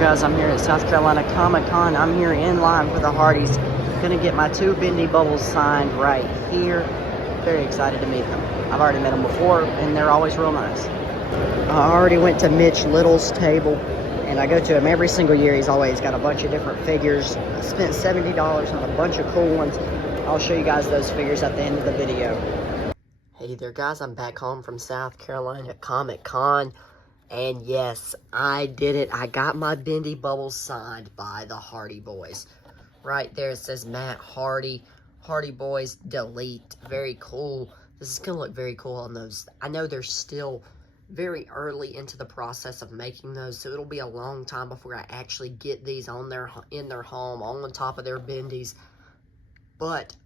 guys, I'm here at South Carolina Comic-Con. I'm here in line for the Hardys. Gonna get my two Bendy Bubbles signed right here. Very excited to meet them. I've already met them before, and they're always real nice. I already went to Mitch Little's table, and I go to him every single year. He's always got a bunch of different figures. I spent $70 on a bunch of cool ones. I'll show you guys those figures at the end of the video. Hey there guys, I'm back home from South Carolina Comic-Con. And yes, I did it. I got my Bendy Bubbles signed by the Hardy Boys. Right there it says Matt Hardy. Hardy Boys, delete. Very cool. This is going to look very cool on those. I know they're still very early into the process of making those, so it'll be a long time before I actually get these on in their home, on top of their bendies. But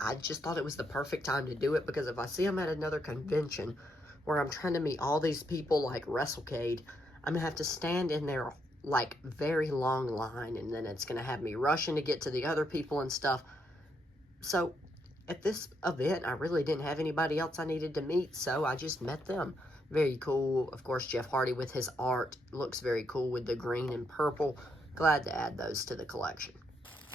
I just thought it was the perfect time to do it, because if I see them at another convention where I'm trying to meet all these people like WrestleCade, I'm going to have to stand in there like very long line, and then it's going to have me rushing to get to the other people and stuff. So at this event, I really didn't have anybody else I needed to meet, so I just met them. Very cool. Of course, Jeff Hardy with his art looks very cool with the green and purple. Glad to add those to the collection.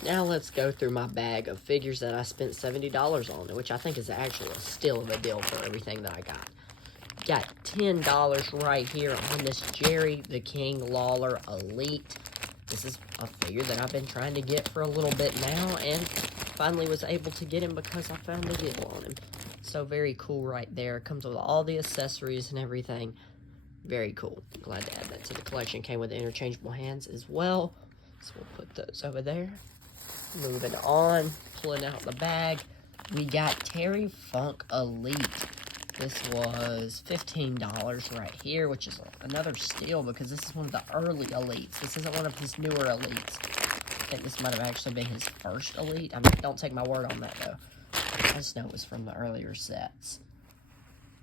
Now let's go through my bag of figures that I spent $70 on, which I think is actually still a deal for everything that I got. Got $10 right here on this Jerry the King Lawler Elite. This is a figure that I've been trying to get for a little bit now, and finally was able to get him because I found a deal on him. So very cool right there. Comes with all the accessories and everything. Very cool. Glad to add that to the collection. Came with interchangeable hands as well. So we'll put those over there. Moving on, pulling out the bag, we got Terry Funk Elite. This was $15 right here, which is another steal because this is one of the early Elites. This isn't one of his newer Elites. I think this might have actually been his first Elite. I mean, don't take my word on that, though. I just know it was from the earlier sets.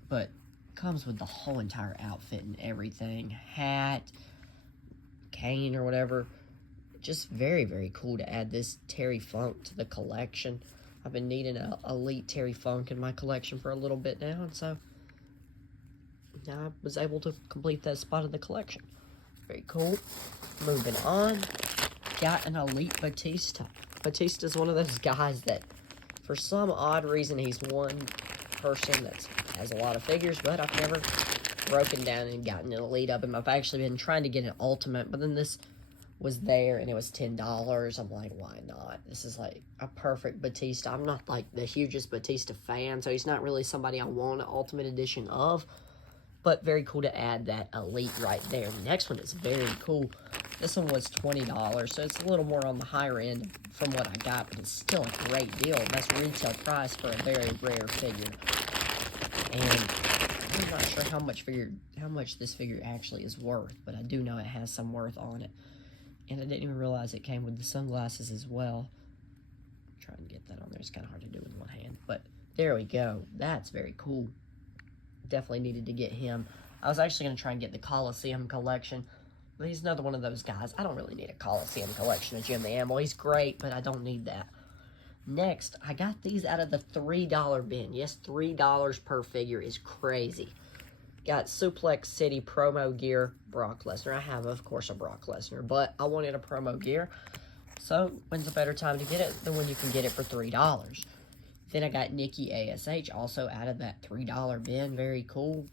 But comes with the whole entire outfit and everything. Hat, cane or whatever. Just very, very cool to add this Terry Funk to the collection. I've been needing an Elite Terry Funk in my collection for a little bit now, and so now I was able to complete that spot of the collection. Very cool. Moving on, got an Elite Batista. Batista's one of those guys that, for some odd reason, he's one person that has a lot of figures, but I've never broken down and gotten an Elite of him. I've actually been trying to get an Ultimate, but then this was there and it was $10. I'm like, why not? This is like a perfect Batista. I'm not like the hugest Batista fan, so he's not really somebody I want an Ultimate Edition of, but very cool to add that Elite right there. The next one is very cool. This one was $20, so it's a little more on the higher end from what I got, but it's still a great deal. That's retail price for a very rare figure. And I'm not sure how much this figure actually is worth, but I do know it has some worth on it. And I didn't even realize it came with the sunglasses as well. I'm trying to get that on there. It's kind of hard to do with one hand. But there we go. That's very cool. Definitely needed to get him. I was actually going to try and get the Coliseum collection. But he's another one of those guys. I don't really need a Coliseum collection of Jim the Animal. He's great, but I don't need that. Next, I got these out of the $3 bin. Yes, $3 per figure is crazy. Got Suplex City promo gear, Brock Lesnar. I have, of course, a Brock Lesnar, but I wanted a promo gear. So, when's a better time to get it than when you can get it for $3? Then I got Nikki ASH, also out of that $3 bin. Very cool.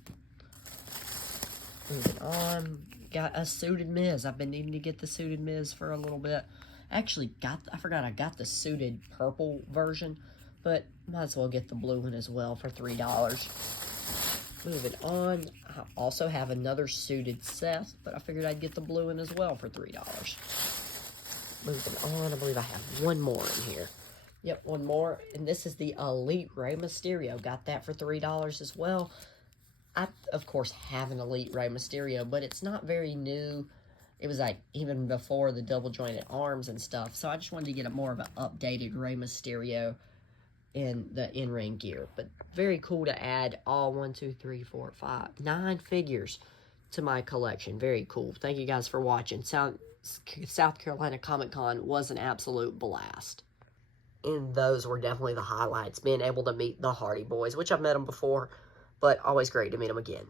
Moving on. Got a Suited Miz. I've been needing to get the Suited Miz for a little bit. Actually, I forgot I got the Suited purple version, but might as well get the blue one as well for $3. Moving on, I also have another Suited Seth, but I figured I'd get the blue one as well for $3. Moving on, I believe I have one more in here. Yep, one more, and this is the Elite Rey Mysterio. Got that for $3 as well. I, of course, have an Elite Rey Mysterio, but it's not very new. It was like even before the double jointed arms and stuff, so I just wanted to get a more of an updated Rey Mysterio in the in-ring gear. But very cool to add all 9 figures to my collection. Very cool. Thank you guys for watching. South Carolina Comic-Con was an absolute blast. And those were definitely the highlights. Being able to meet the Hardy Boys, which I've met them before, but always great to meet them again.